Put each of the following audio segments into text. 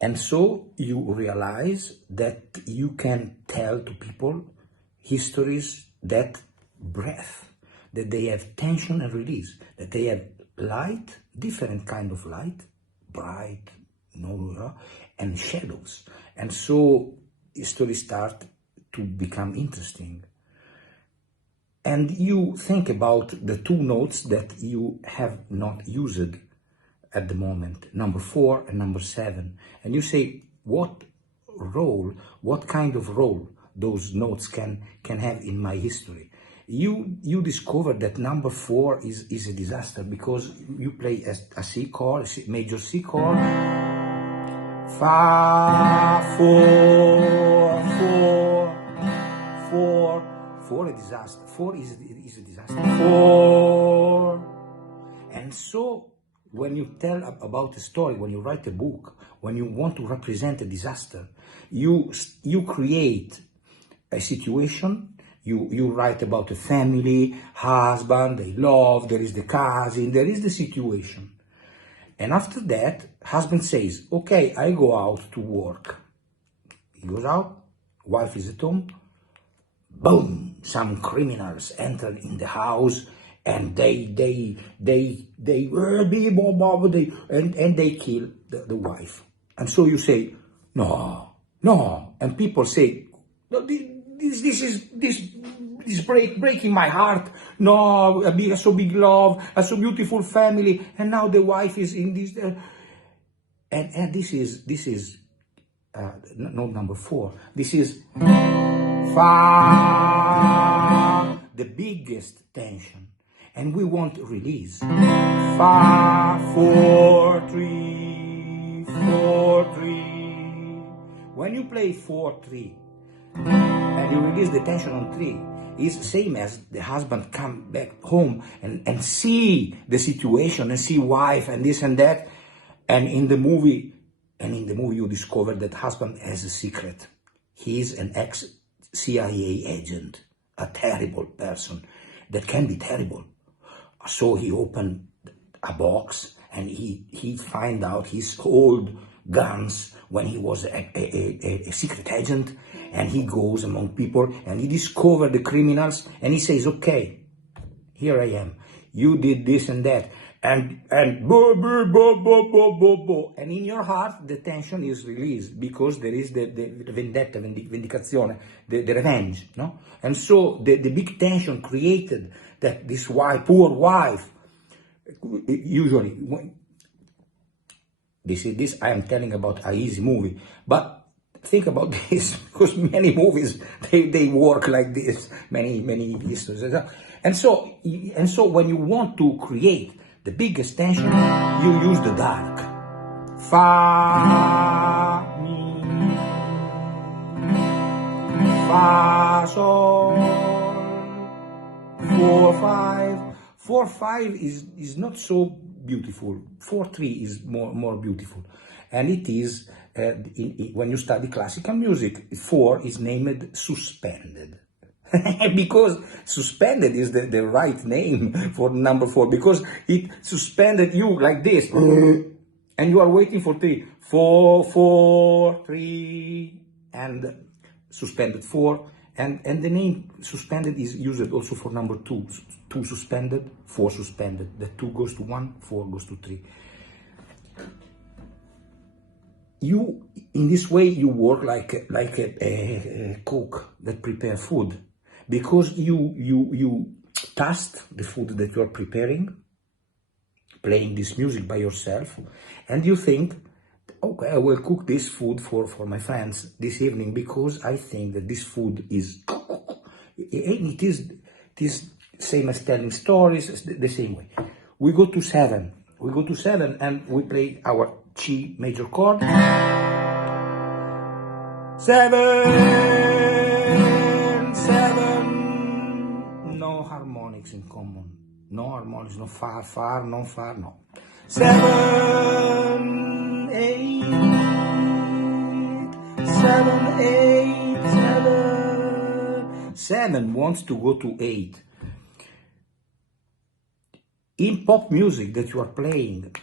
And so you realize that you can tell to people histories that breath, that they have tension and release, that they have light, different kind of light, bright, and shadows. And so stories start to become interesting. And you think about the two notes that you have not used at the moment, number 4 and number 7. And you say, what kind of role those notes can have in my history? You discover that number 4 is a disaster because you play a C chord, major C chord, Fa, 4, 4, a disaster. 4 is a disaster. 4. And so when you tell about a story, when you write a book, when you want to represent a disaster, you create a situation. You write about a family, husband, they love, there is the cousin, there is the situation. And after that, husband says, okay, I go out to work. He goes out, wife is at home, boom, some criminals enter in the house and they kill the wife. And so you say, no. And people say, no, this is breaking my heart. No, a so big love, a so beautiful family, and now the wife is in this. And this is note number 4. This is Fa, the biggest tension, and we want release. Fa, 4, 3, 4, 3. When you play 4, 3, and you release the tension on 3, it's the same as the husband come back home and see the situation and see wife and this and that. And in the movie you discover that husband has a secret. He's an ex-CIA agent, a terrible person that can be terrible. So he opened a box and he find out his old guns when he was a secret agent, and he goes among people and he discovers the criminals and he says, okay, here I am. You did this and that. And bo, bo, bo, bo, bo, bo, bo. And in your heart, the tension is released because there is the vendetta, vindicazione, the revenge, no? And so the big tension created that this poor wife, usually, this I am telling about an easy movie, but think about this, because many movies, they work like this, many histories. And so when you want to create the biggest tension, you use the dark. Fa, mi, fa, sol, 4, 5. 4, 5 is not so beautiful. 4, 3 is more beautiful. And it is, when you study classical music, 4 is named suspended. Because suspended is the right name for number 4, because it suspended you like this, and you are waiting for 3. 4, 4, 3, and suspended 4, and the name suspended is used also for number 2. 2 suspended, 4 suspended. The 2 goes to 1, 4 goes to 3. In this way, you work like a cook that prepare food, because you taste the food that you are preparing, playing this music by yourself, and you think, okay, I will cook this food for my friends this evening because I think that this food is, it is same as telling stories, the same way. We go to 7 and we play our G major chord. 7, 7. No harmonics in common. No harmonics, no far, no far, no. 7, 8, 7, 8, 7. 7 wants to go to 8. In pop music that you are playing,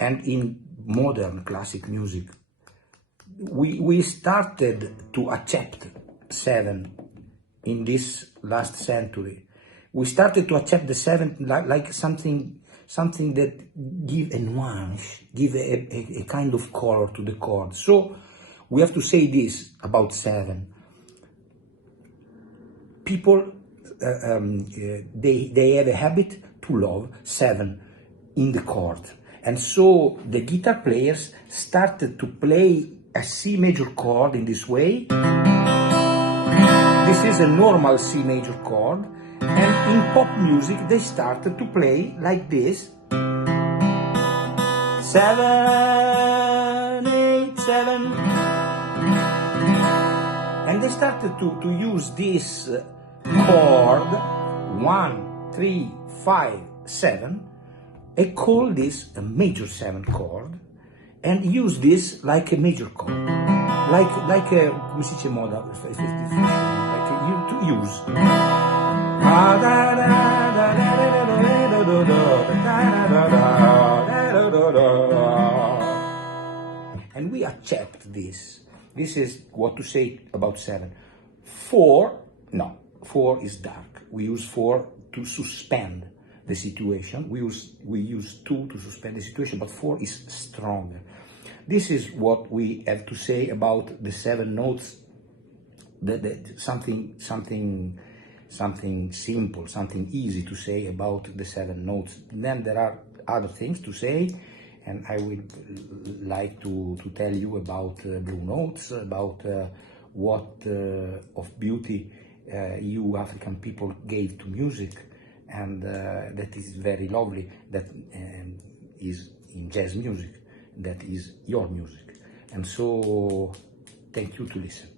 and in modern classic music, we started to accept 7 in this last century. We started to accept the 7 like something that give a nuance, give a kind of color to the chord. So we have to say this about 7. People, they have a habit to love 7 in the chord. And so the guitar players started to play a C major chord in this way. This is a normal C major chord. And in pop music, they started to play like this. 7, 8, 7. And they started to use this chord, 1, 3, 5, 7, and call this a major 7 chord, and use this like a major chord, like a, come si dice moda, like you to use. And we accept this. This is what to say about 7. 4, no, 4 is dark. We use 4 to suspend the situation. We use 2 to suspend the situation, but 4 is stronger. This is what we have to say about the 7 notes. Something simple, something easy to say about the 7 notes. Then there are other things to say, and I would like to tell you about blue notes, about what of beauty you African people gave to music, and that is very lovely, that is in jazz music, that is your music. And so, thank you to listen.